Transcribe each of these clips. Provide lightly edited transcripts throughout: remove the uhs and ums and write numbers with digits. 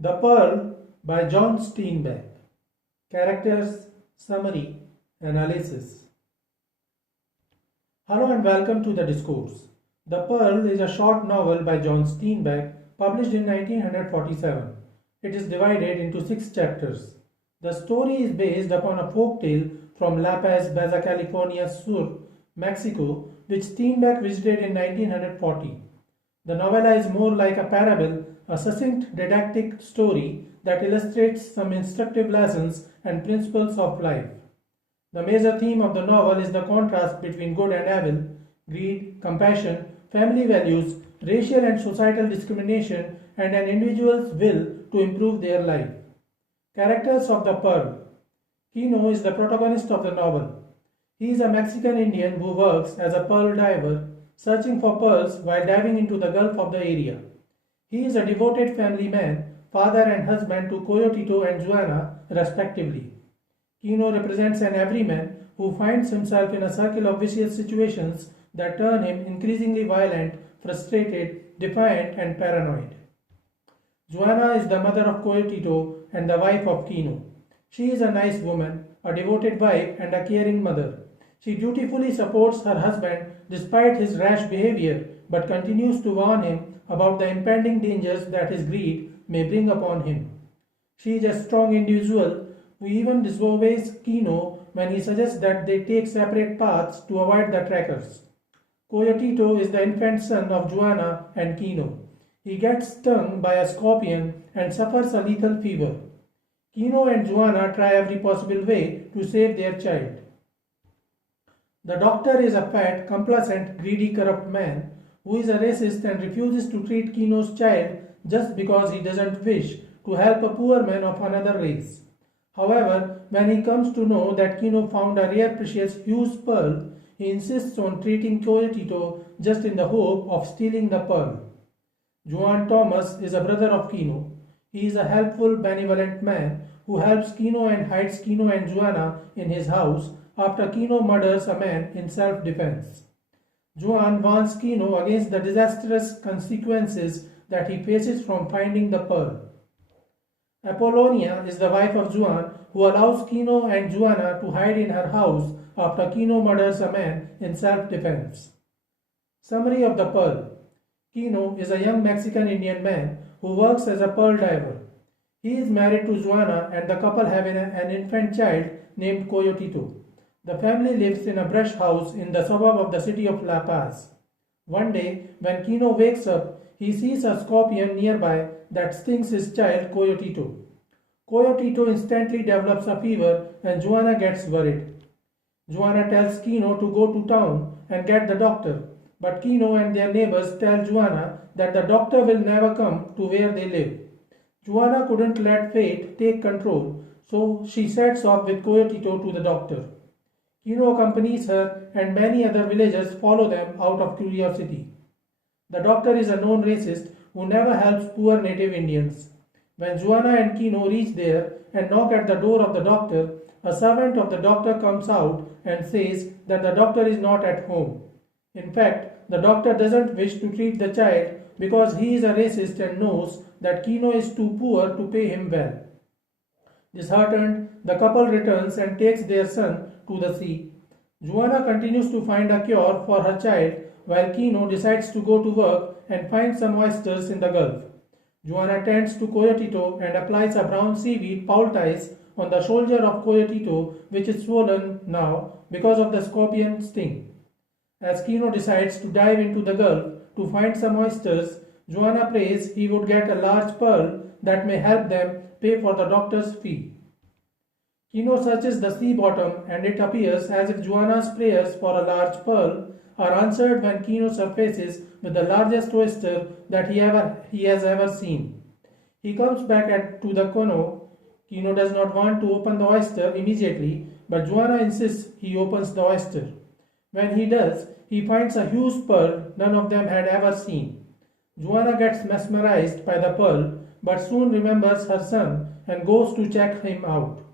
The Pearl by John Steinbeck. Characters, Summary, Analysis. Hello and welcome to the Discourse. The Pearl is a short novel by John Steinbeck published in 1947. It is divided into 6 chapters. The story is based upon a folktale from La Paz, Baza California Sur, Mexico, which Steinbeck visited in 1940. The novella is more like a parable, a succinct didactic story that illustrates some instructive lessons and principles of life. The major theme of the novel is the contrast between good and evil, greed, compassion, family values, racial and societal discrimination, and an individual's will to improve their life. Characters of the Pearl. Kino is the protagonist of the novel. He is a Mexican Indian who works as a pearl diver, searching for pearls while diving into the Gulf of the area. He is a devoted family man, father and husband to Coyotito and Juana, respectively. Kino represents an everyman who finds himself in a circle of vicious situations that turn him increasingly violent, frustrated, defiant, and paranoid. Juana is the mother of Coyotito and the wife of Kino. She is a nice woman, a devoted wife, and a caring mother. She dutifully supports her husband despite his rash behavior, but continues to warn him about the impending dangers that his greed may bring upon him. She is a strong individual who even disobeys Kino when he suggests that they take separate paths to avoid the trackers. Coyotito is the infant son of Juana and Kino. He gets stung by a scorpion and suffers a lethal fever. Kino and Juana try every possible way to save their child. The doctor is a fat, complacent, greedy, corrupt man who is a racist and refuses to treat Kino's child just because he doesn't wish to help a poor man of another race. However, when he comes to know that Kino found a rare precious huge pearl, he insists on treating Coyotito just in the hope of stealing the pearl. Juan Thomas is a brother of Kino. He is a helpful, benevolent man who helps Kino and hides Kino and Juana in his house after Kino murders a man in self-defense. Juan warns Kino against the disastrous consequences that he faces from finding the pearl. Apollonia is the wife of Juan who allows Kino and Juana to hide in her house after Kino murders a man in self-defense. Summary of the Pearl. Kino is a young Mexican Indian man who works as a pearl diver. He is married to Juana and the couple have an infant child named Coyotito. The family lives in a brush house in the suburb of the city of La Paz. One day, when Kino wakes up, he sees a scorpion nearby that stings his child Coyotito. Coyotito instantly develops a fever and Juana gets worried. Juana tells Kino to go to town and get the doctor, but Kino and their neighbors tell Juana that the doctor will never come to where they live. Juana couldn't let fate take control, so she sets off with Coyotito to the doctor. Kino accompanies her and many other villagers follow them out of curiosity. The doctor is a known racist who never helps poor native Indians. When Juana and Kino reach there and knock at the door of the doctor, a servant of the doctor comes out and says that the doctor is not at home. In fact, the doctor doesn't wish to treat the child because he is a racist and knows that Kino is too poor to pay him well. Disheartened, the couple returns and takes their son to the sea. Juana continues to find a cure for her child while Kino decides to go to work and find some oysters in the Gulf. Juana tends to Coyotito and applies a brown seaweed poultice on the shoulder of Coyotito, which is swollen now because of the scorpion sting. As Kino decides to dive into the Gulf to find some oysters, Juana prays he would get a large pearl that may help them pay for the doctor's fee. Kino searches the sea bottom and it appears as if Juana's prayers for a large pearl are answered when Kino surfaces with the largest oyster that he has ever seen. He comes back to the canoe. Kino does not want to open the oyster immediately, but Juana insists he opens the oyster. When he does, he finds a huge pearl none of them had ever seen. Juana gets mesmerized by the pearl, but soon remembers her son and goes to check him out.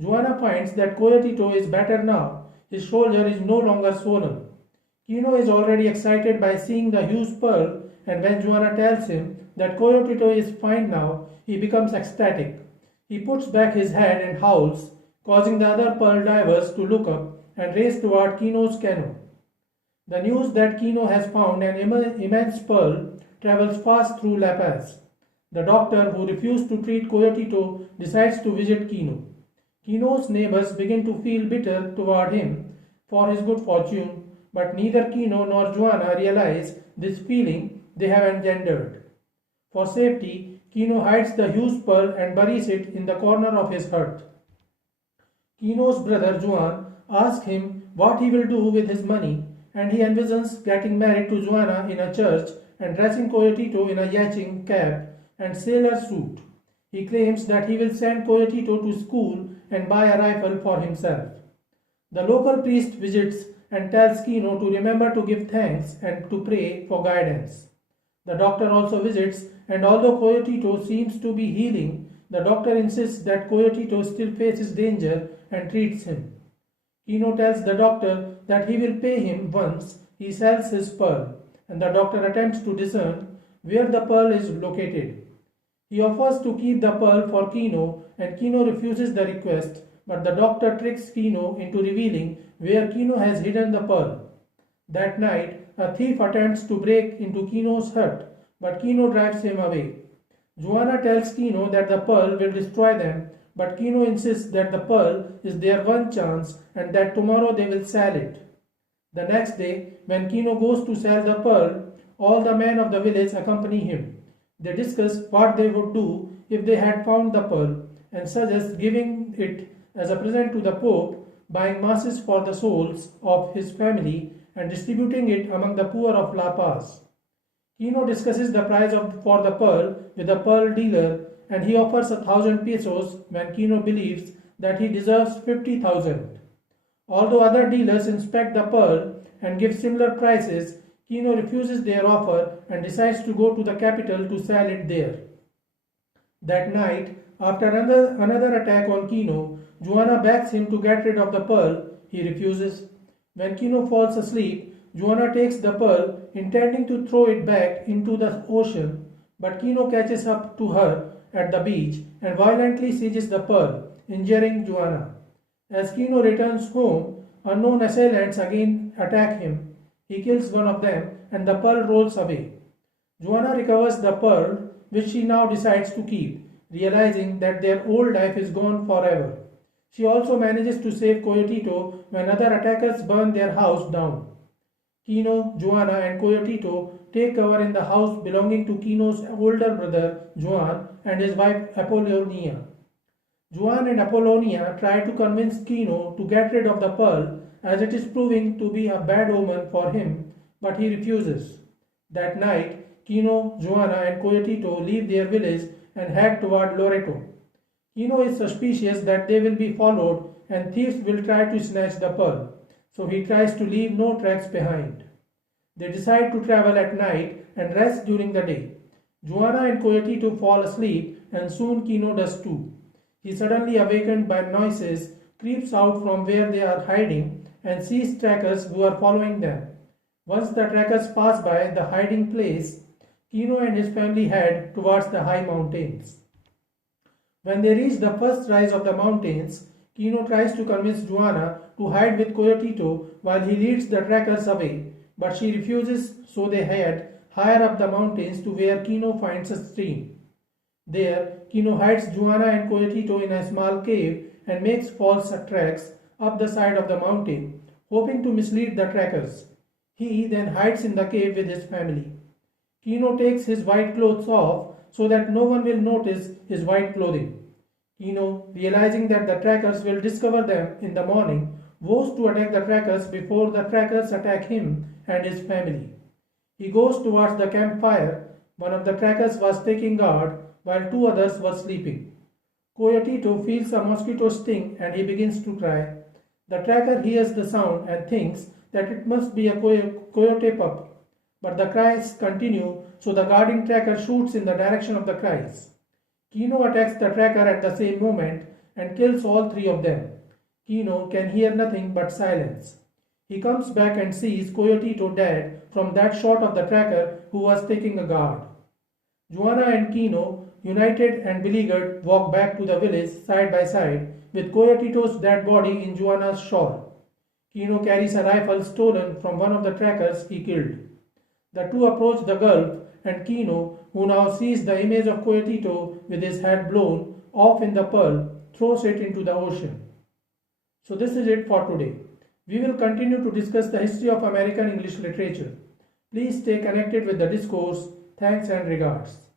Juana finds that Coyotito is better now. His shoulder is no longer swollen. Kino is already excited by seeing the huge pearl, and when Juana tells him that Coyotito is fine now, he becomes ecstatic. He puts back his head and howls, causing the other pearl divers to look up and race toward Kino's canoe. The news that Kino has found an immense pearl travels fast through La Paz. The doctor, who refused to treat Coyotito, decides to visit Kino. Kino's neighbors begin to feel bitter toward him for his good fortune, but neither Kino nor Juana realize this feeling they have engendered. For safety, Kino hides the huge pearl and buries it in the corner of his hut. Kino's brother Juan asks him what he will do with his money, and he envisions getting married to Juana in a church and dressing Coyotito in a yachting cap and sailor suit. He claims that he will send Coyotito to school and buy a rifle for himself. The local priest visits and tells Kino to remember to give thanks and to pray for guidance. The doctor also visits, and although Coyotito seems to be healing, the doctor insists that Coyotito still faces danger and treats him. Kino tells the doctor that he will pay him once he sells his pearl, and the doctor attempts to discern where the pearl is located. He offers to keep the pearl for Kino, and Kino refuses the request, but the doctor tricks Kino into revealing where Kino has hidden the pearl. That night, a thief attempts to break into Kino's hut, but Kino drives him away. Juana tells Kino that the pearl will destroy them, but Kino insists that the pearl is their one chance and that tomorrow they will sell it. The next day, when Kino goes to sell the pearl, all the men of the village accompany him. They discuss what they would do if they had found the pearl and suggest giving it as a present to the Pope, buying masses for the souls of his family and distributing it among the poor of La Paz. Kino discusses the price for the pearl with the pearl dealer, and he offers 1,000 pesos when Kino believes that he deserves 50,000. Although other dealers inspect the pearl and give similar prices, Kino refuses their offer and decides to go to the capital to sell it there. That night, after another attack on Kino, Juana begs him to get rid of the pearl. He refuses. When Kino falls asleep, Juana takes the pearl, intending to throw it back into the ocean, but Kino catches up to her at the beach and violently seizes the pearl, injuring Juana. As Kino returns home, unknown assailants again attack him. He kills one of them and the pearl rolls away. Juana recovers the pearl, which she now decides to keep, realizing that their old life is gone forever. She also manages to save Coyotito when other attackers burn their house down. Kino, Juana and Coyotito take cover in the house belonging to Kino's older brother Juan and his wife Apollonia. Juan and Apollonia try to convince Kino to get rid of the pearl as it is proving to be a bad omen for him, but he refuses. That night, Kino, Juana and Coyotito leave their village and head toward Loreto. Kino is suspicious that they will be followed and thieves will try to snatch the pearl, so he tries to leave no tracks behind. They decide to travel at night and rest during the day. Juana and Coyotito fall asleep and soon Kino does too. He suddenly awakened by noises, creeps out from where they are hiding and sees trackers who are following them. Once the trackers pass by the hiding place, Kino and his family head towards the high mountains. When they reach the first rise of the mountains, Kino tries to convince Juana to hide with Coyotito while he leads the trackers away, but she refuses, so they head higher up the mountains to where Kino finds a stream. There, Kino hides Juana and Coyotito in a small cave and makes false tracks up the side of the mountain, hoping to mislead the trackers. He then hides in the cave with his family. Kino takes his white clothes off so that no one will notice his white clothing. Kino, realizing that the trackers will discover them in the morning, vows to attack the trackers before the trackers attack him and his family. He goes towards the campfire. One of the trackers was taking guard while two others were sleeping. Coyotito feels a mosquito sting and he begins to cry. The tracker hears the sound and thinks that it must be a coyote pup, but the cries continue, so the guarding tracker shoots in the direction of the cries. Kino attacks the tracker at the same moment and kills all three of them. Kino can hear nothing but silence. He comes back and sees Coyotito dead from that shot of the tracker who was taking a guard. Juana and Kino, united and beleaguered, walk back to the village side by side with Coyotito's dead body in Juana's shawl. Kino carries a rifle stolen from one of the trackers he killed. The two approach the Gulf, and Kino, who now sees the image of Coyotito with his head blown off in the Pearl, throws it into the ocean. So this is it for today. We will continue to discuss the history of American English literature. Please stay connected with the discourse. Thanks and regards.